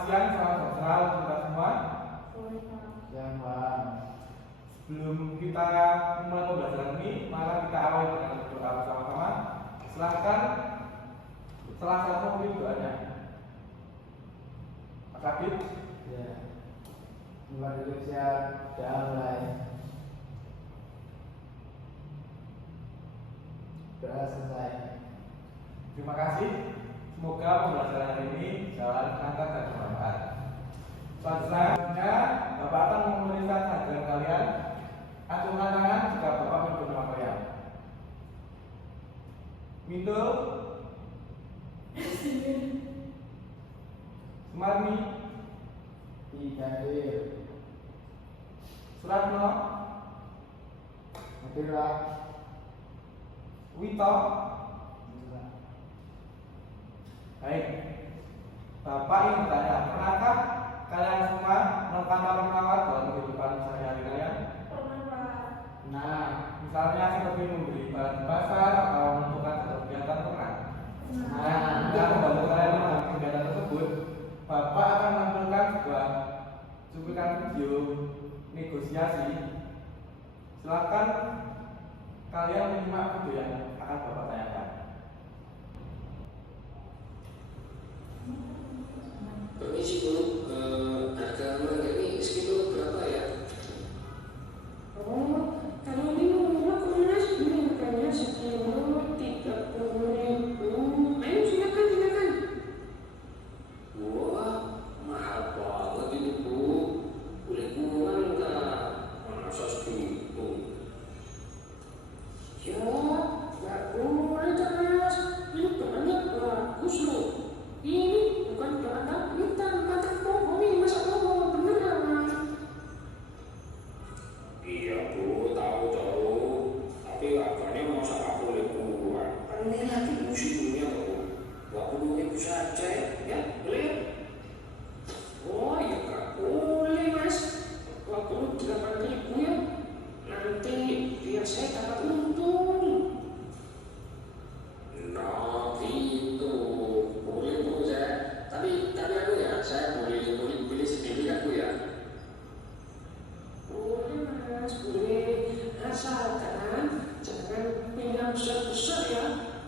Selamat siang, salam sejahtera untuk kita semua. Siang, Pak. Sebelum kita mulai pembelajaran ini, mari kita awali dengan doa bersama-sama. Silahkan salah satu mungkin doanya. Mas Habib. Ya. Mulai dulu siap, sudah mulai. Sudah selesai. Terima kasih. Semoga pembelajaran hari ini jalan lancar dan bermanfaat. Selanjutnya, Bapak akan menuliskan hajaran kalian. Acungkan tangan jika Bapak menyebut nama kalian. Mintul, Sumarni, Hadir. Suratno, Hadirlah. Wito. Baik, Bapak ingin bertanya, pernahkah kalian semua melakukan tawar-menawar dalam kehidupan sehari-hari kalian? Nah, Misalnya seperti membeli barang di pasar atau menentukan satu kegiatan pernah. Jika membantu kalian melakukan kegiatan tersebut, Bapak akan menampilkan sebuah cuplikan video negosiasi. Silakan kalian menyimak video yang akan Bapak tanyakan. Permisi Bu, harga mangga ini segitu berapa ya? Oh, kalau ini murah kok Mas, ini harganya sekilo 30.000. Ayo silakan. Wah, mahal banget ini Bu. Boleh kurang nggak? Masa segitu? Ya, nggak boleh kan Mas. Ini barangnya bagus loh. Ini bukan barang kita, bukan bohong ini masa bohong beneran. Iya Bu, tahu. Tapi harganya masa nggak boleh kurang? Ini lagi musimnya Bu. 20.000 saja ya, boleh ya? Oh ya nggak boleh Mas. 28.000 ya. Nanti biar saya dapat untung. Nah gitu, boleh Bu saya. Tapi aku ya, saya boleh pilih sendiri ya Bu ya. Boleh Mas, boleh. Asalkan jangan pinjam besar-besar ya.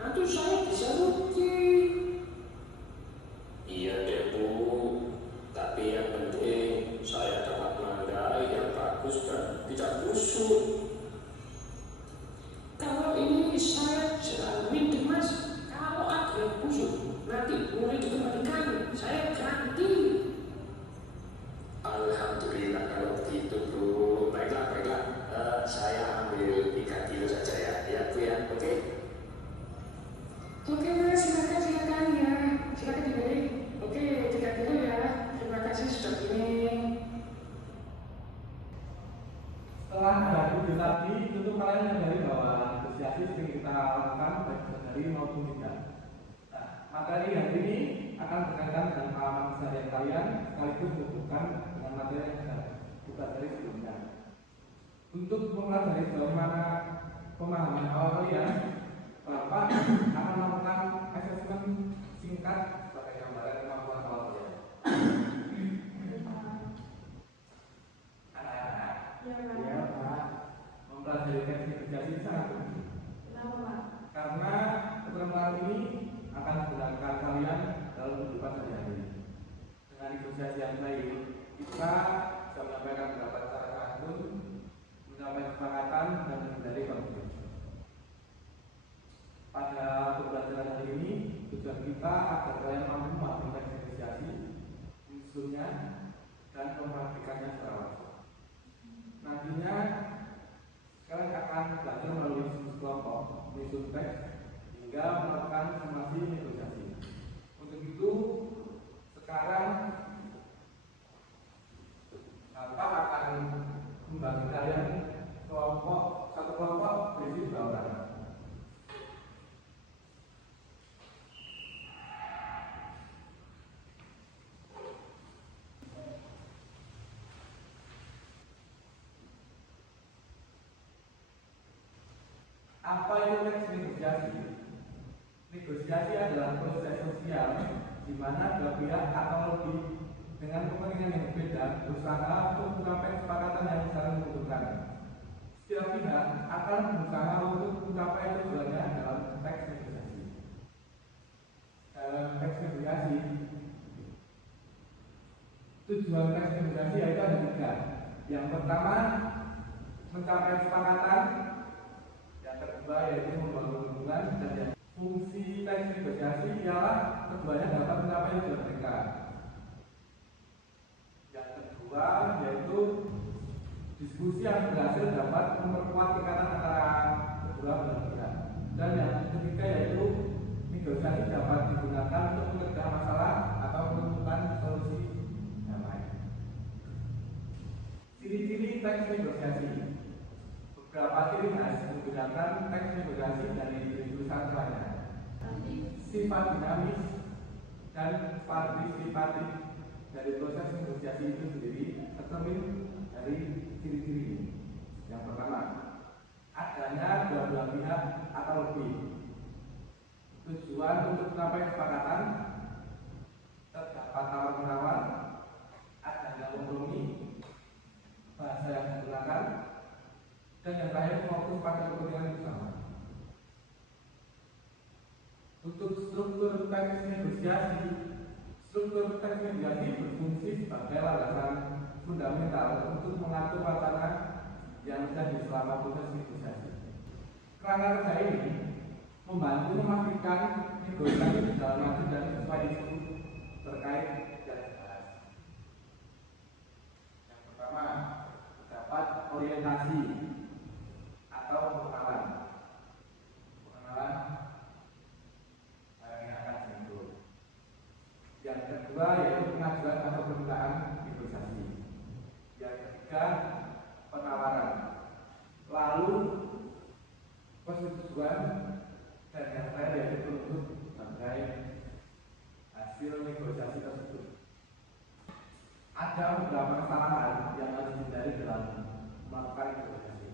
Nanti saya bisa rugi. Iya deh Bu, tapi yang penting saya dapat mangga yang bagus dan tidak busuk. Kalau ini saya jamin deh Mas, kalau ada yang busuk nanti boleh dikembalikan. Saya ganti. Alhamdulillah kalau begitu Bu. Baiklah, saya ambil 3 kilo saja ya Bu ya, oke? Oke Mas, silakan ya. Silakan dibeli. Oke, 3 kilo ya. Terima kasih sudah pilih. Setelah ada video tadi, tentu kalian menyadari bahwa negosiasi sering kita lakukan baik sadari maupun tidak. Nah, materi hari ini akan berkaitan dengan pengalaman keseharian kalian sekaligus menghubungkan dengan materi yang sudah kita dari sebelumnya. Untuk mempelajari bagaimana pemahaman awal kalian, Bapak akan melakukan asesmen singkat sebagai gambaran kemampuan awal kalian. Anak-anak, ya Pak. mempelajari teknik negosiasi sangat penting. Karena keterampilan ini akan menggunakan kalian dalam kehidupan sehari-hari. Dengan negosiasi yang baik, kita bisa menyampaikan pendapat secara santun, mencapai kesepakatan dan menghindari konflik. Pada pembelajaran hari ini, tujuan kita agar kalian mampu memahami teks negosiasi, unsurnya, dan mempraktikannya secara langsung. Nantinya kalian akan belajar melalui diskusi kelompok, menyusun teks, hingga melakukan simulasi negosiasi. Untuk itu, sekarang Bapak akan membagi kalian satu kelompok berisi 2 orang. Apa itu teks negosiasi? Negosiasi adalah proses sosial di mana dua pihak atau lebih dengan kepentingan yang berbeda berusaha untuk mencapai kesepakatan yang saling menguntungkan. Setiap pihak akan berusaha untuk mencapai tujuannya dalam teks negosiasi. Dalam teks negosiasi, tujuan teks negosiasi yaitu ada 3. Yang pertama, mencapai kesepakatan. Yang kedua yaitu membangun hubungan, dan yang fungsi teks negosiasi ialah keduanya dapat mencapai tujuan mereka. Yang kedua yaitu diskusi yang berhasil dapat memperkuat ikatan antara kedua belah pihak. Dan yang ketiga yaitu negosiasi dapat digunakan untuk mencegah masalah atau menemukan solusi damai. Ciri-ciri teks negosiasi. Beberapa ciri khas menggunakan teks negosiasi dari tulisan lainnya. Sifat dinamis dan partisipatif dari proses negosiasi itu sendiri tercermin dari ciri-ciri ini. Yang pertama, adanya dua belah pihak atau lebih. Tujuan untuk mencapai kesepakatan, terdapat tawar-menawar, adanya kompromi, bahasa yang digunakan, dan yang terakhir fokus pada kepentingan bersama. Untuk struktur teks negosiasi berfungsi sebagai landasan fundamental untuk mengatur wacana yang terjadi selama proses negosiasi. Kerangka kerja ini membantu memastikan negosiasi berjalan maju dan sesuai isu terkait yang dibahas. Yang pertama, dapat orientasi atau pengenalan barang yang akan disentuh. Yang kedua yaitu pengajuan atau permintaan negosiasi. Yang ketiga, penawaran. Lalu persetujuan, dan yang terakhir yaitu penutup sebagai hasil negosiasi tersebut. Ada beberapa kesalahan yang harus dihindari dalam melakukan negosiasi.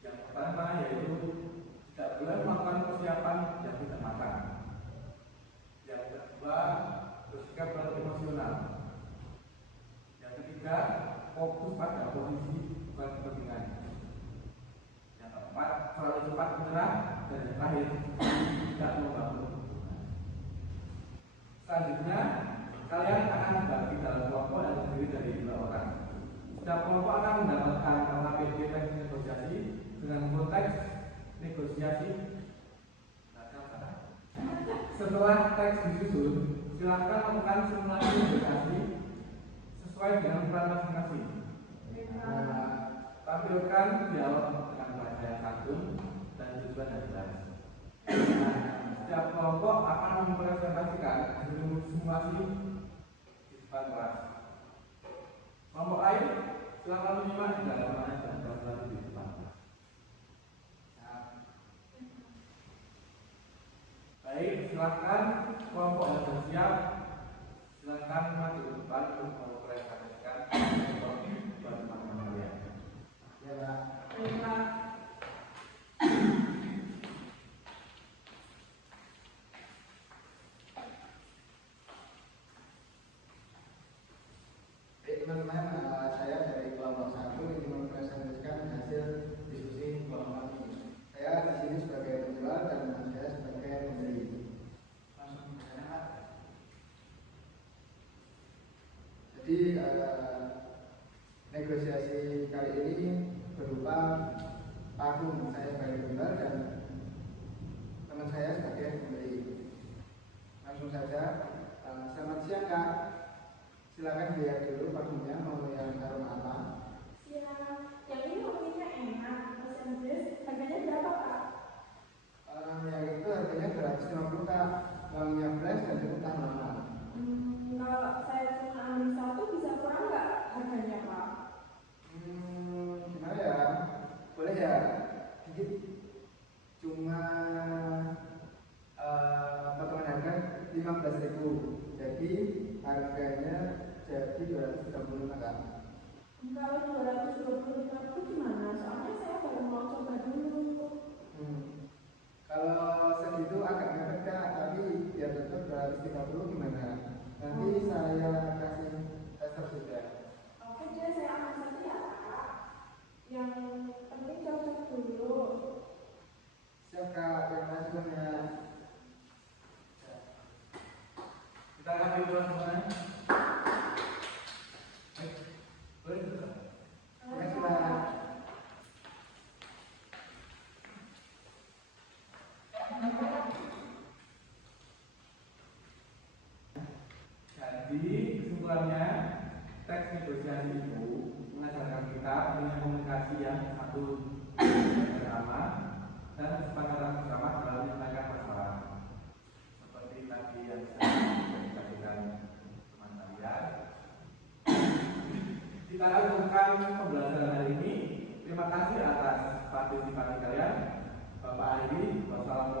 Yang pertama yaitu tidak boleh melakukan persiapan yang tidak matang. Yang kedua, bersikap terlalu emosional. Yang ketiga, fokus pada posisi bukan kepentingan. Yang keempat, terlalu cepat menyerah. Dan yang terakhir, tidak membangun hubungan. Selanjutnya, kalian akan dibagi dalam kelompok yang terdiri dari 2 orang. Setiap kelompok akan mendapatkan KPD teks negosiasi dengan konteks negosiasi. Setelah teks disusun, silakan lakukan simulasi negosiasi sesuai dengan peran masing-masing. Tampilkan dialog dengan bahasa yang santun dan tujuan yang jelas. Setiap kelompok akan mempresentasikan hasil simulasi di depan kelas. Kelompok lain silakan menyimak di dalam ruangan dan berlalu di depan kelas. Baik, silakan kelompok yang bersiap, silakan maju ke depan untuk mempresentasikan buat teman-teman kalian. Ya, Pak. Teman-teman, saya dari kelompok 1 ingin mempresentasikan hasil diskusi kelompok ini. Saya di sini sebagai penjual dan saya sebagai pembeli. Langsung ke sana, Pak. Jadi negosiasi kali ini berupa pakum saya sebagai penjual dan teman saya sebagai pembeli. Langsung saja, selamat siang Kak. Silakan lihat dulu parfumnya, mau yang aroma apa? Siap. Yang ini wanginya enak. Bahasa Inggris harganya berapa, Pak? Yang itu harganya 250 Kak. Wanginya fresh dan cukup tahan lama. Kalau saya cuma ambil satu bisa kurang nggak harganya, Pak? Gimana ya? Boleh ya? Dikit. Cuma potongan harga 15.000. Jadi harganya jadi 230 Kak. Kalau 225 itu gimana? Soalnya saya baru mau coba dulu. Kalau segitu agak mepet Kak, tapi biar tetap 230 gimana? Nanti saya kasih berbeda. Oke deh, saya akan saja ya Kak. Yang penting cocok dulu. Siap Kak, terima kasih banyak. Kita akan dibuat semuanya. Boleh sudah. Terima kasih Pak. Jadi kesimpulannya, teks negosiasi itu mengajarkan kita punya komunikasi yang satu bersama dan kesepakatan bersama dalam menyelesaikan masalah. Seperti tadi yang saya dibagikan teman saya. Kita lakukan pembelajaran hari ini. Terima kasih atas partisipasi kalian. Bapak Ari, wassalamualaikum.